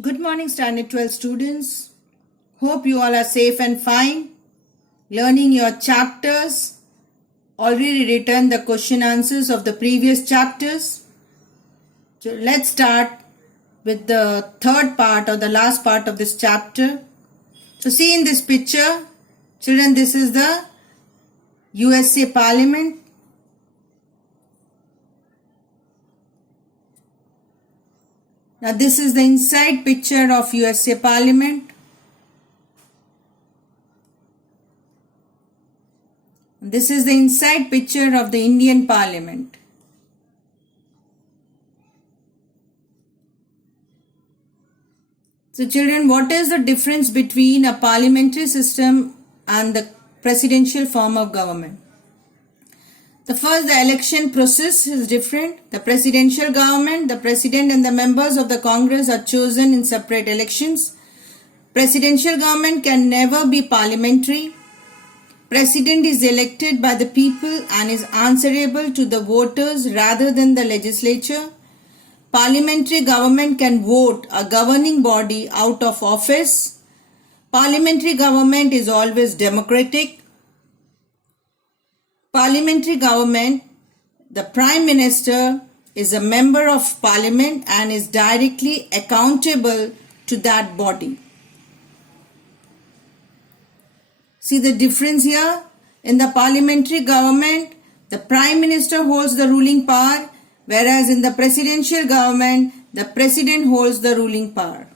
Good morning, Standard 12 students. Hope you all are safe and fine. Learning your chapters. Already written the question answers of the previous chapters. So let's start with the third part or the last part of this chapter. So see in this picture, children, this is the USA Parliament. Now this is the inside picture of USA Parliament. This is the inside picture of the Indian Parliament. So children, what is the difference between a parliamentary system and the presidential form of government? The election process is different. The presidential government, the president and the members of the Congress are chosen in separate elections. Presidential government can never be parliamentary. President is elected by the people and is answerable to the voters rather than the legislature. Parliamentary government can vote a governing body out of office. Parliamentary government is always democratic. Parliamentary government, the Prime Minister is a member of Parliament and is directly accountable to that body. See the difference here? In the parliamentary government, the Prime Minister holds the ruling power, whereas in the presidential government, the President holds the ruling power.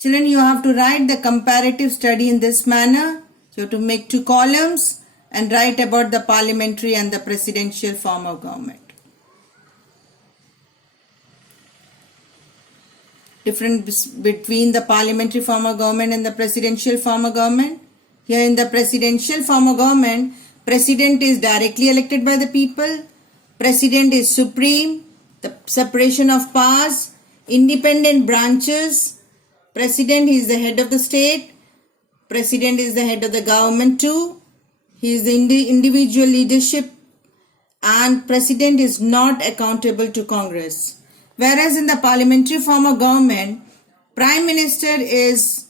Children, you have to write the comparative study in this manner. You have to make 2 columns and write about the parliamentary and the presidential form of government. Difference between the parliamentary form of government and the presidential form of government. Here in the presidential form of government, president is directly elected by the people. President is supreme. The separation of powers, independent branches. President is the head of the state. President is the head of the government too. He is the individual leadership, and president is not accountable to Congress. Whereas in the parliamentary form of government, Prime Minister is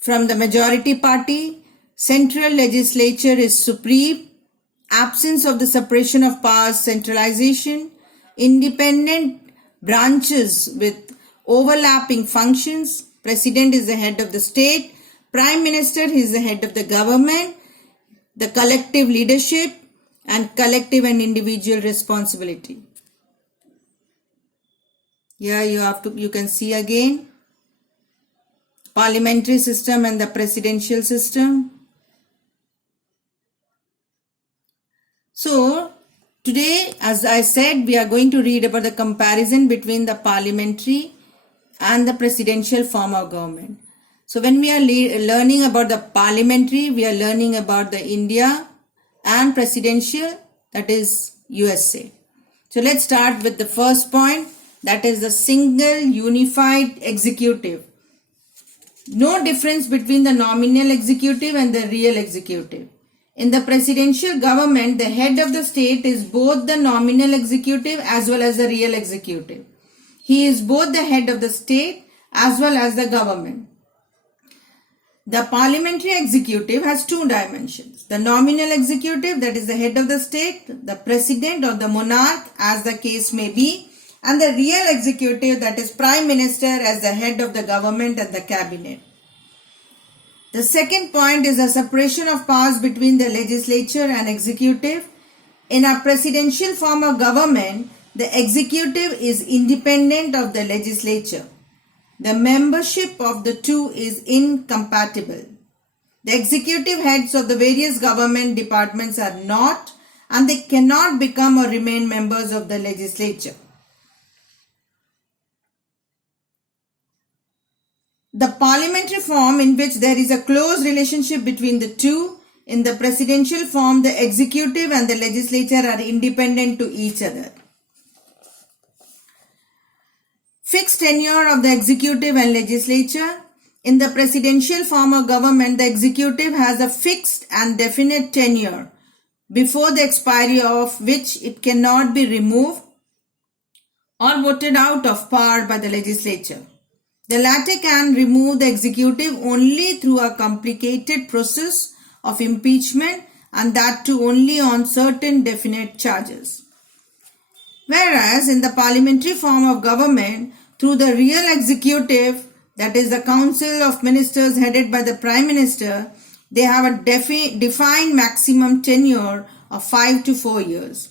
from the majority party, central legislature is supreme, absence of the separation of powers, centralization, independent branches with overlapping functions. President is the head of the state. Prime Minister is the head of the government, the collective leadership and collective and individual responsibility. Here you can see again parliamentary system and the presidential system. So today, as I said, we are going to read about the comparison between the parliamentary and the presidential form of government. So when we are learning about the parliamentary, we are learning about the India, and presidential, that is USA. So let's start with the first point, that is the single unified executive. No difference between the nominal executive and the real executive. In the presidential government, the head of the state is both the nominal executive as well as the real executive. He is both the head of the state as well as the government. The parliamentary executive has 2 dimensions. The nominal executive, that is the head of the state, the president or the monarch as the case may be, and the real executive, that is Prime Minister as the head of the government and the cabinet. The second point is the separation of powers between the legislature and executive. In a presidential form of government, the executive is independent of the legislature. The membership of the two is incompatible. The executive heads of the various government departments are not, and they cannot become or remain members of the legislature. The parliamentary form, in which there is a close relationship between the two. In the presidential form, the executive and the legislature are independent to each other. Fixed tenure of the executive and legislature. In the presidential form of government, the executive has a fixed and definite tenure, before the expiry of which it cannot be removed or voted out of power by the legislature. The latter can remove the executive only through a complicated process of impeachment, and that too only on certain definite charges. Whereas in the parliamentary form of government, through the real executive, that is the Council of Ministers headed by the Prime Minister, they have a defined maximum tenure of 5 to 4 years.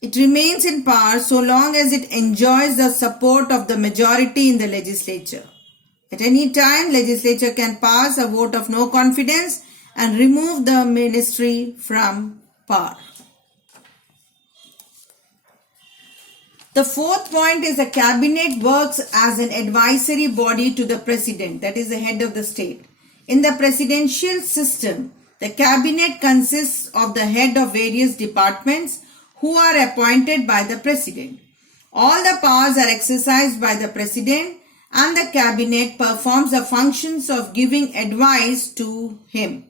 It remains in power so long as it enjoys the support of the majority in the legislature. At any time, legislature can pass a vote of no confidence and remove the ministry from power. The fourth point is the cabinet works as an advisory body to the president, that is the head of the state. In the presidential system, the cabinet consists of the head of various departments who are appointed by the president. All the powers are exercised by the president, and the cabinet performs the functions of giving advice to him.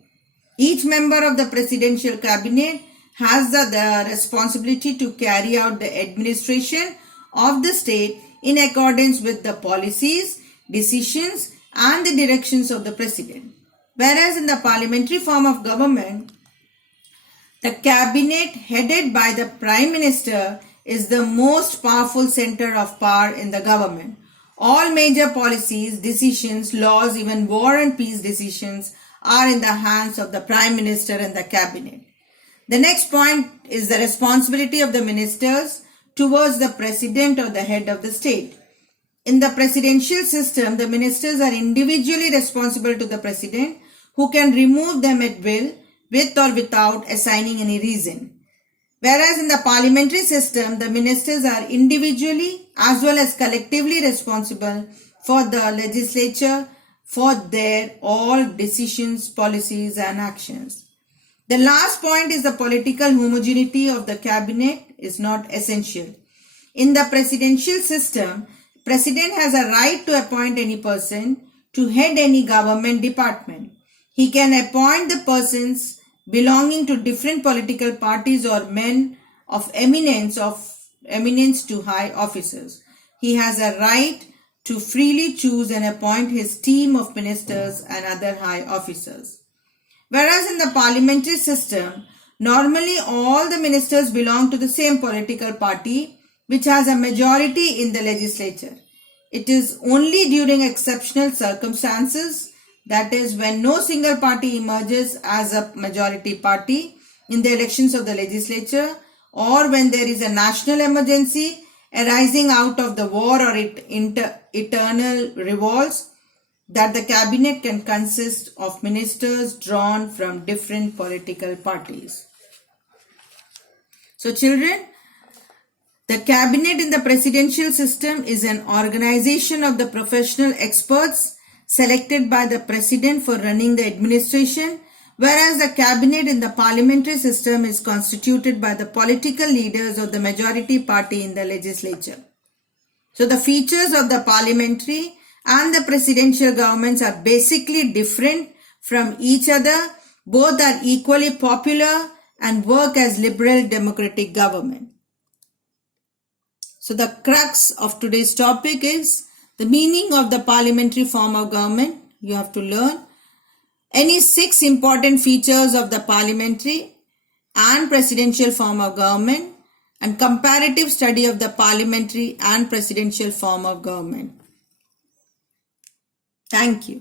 Each member of the presidential cabinet has the responsibility to carry out the administration of the state in accordance with the policies, decisions, and the directions of the president. Whereas in the parliamentary form of government, the cabinet headed by the Prime Minister is the most powerful center of power in the government. All major policies, decisions, laws, even war and peace decisions are in the hands of the Prime Minister and the cabinet. The next point is the responsibility of the ministers towards the president or the head of the state. In the presidential system, the ministers are individually responsible to the president, who can remove them at will, with or without assigning any reason. Whereas in the parliamentary system, the ministers are individually as well as collectively responsible for the legislature for their all decisions, policies and actions. The last point is the political homogeneity of the cabinet is not essential. In the presidential system, president has a right to appoint any person to head any government department. He can appoint the persons belonging to different political parties or men of eminence to high officers. He has a right to freely choose and appoint his team of ministers and other high officers. Whereas in the parliamentary system, normally all the ministers belong to the same political party which has a majority in the legislature. It is only during exceptional circumstances, that is when no single party emerges as a majority party in the elections of the legislature, or when there is a national emergency arising out of the war or eternal revolts, that the cabinet can consist of ministers drawn from different political parties. So children, the cabinet in the presidential system is an organization of the professional experts selected by the president for running the administration, whereas the cabinet in the parliamentary system is constituted by the political leaders of the majority party in the legislature. So the features of the parliamentary and the presidential governments are basically different from each other. Both are equally popular and work as liberal democratic government. So the crux of today's topic is the meaning of the parliamentary form of government. You have to learn any 6 important features of the parliamentary and presidential form of government and comparative study of the parliamentary and presidential form of government. Thank you.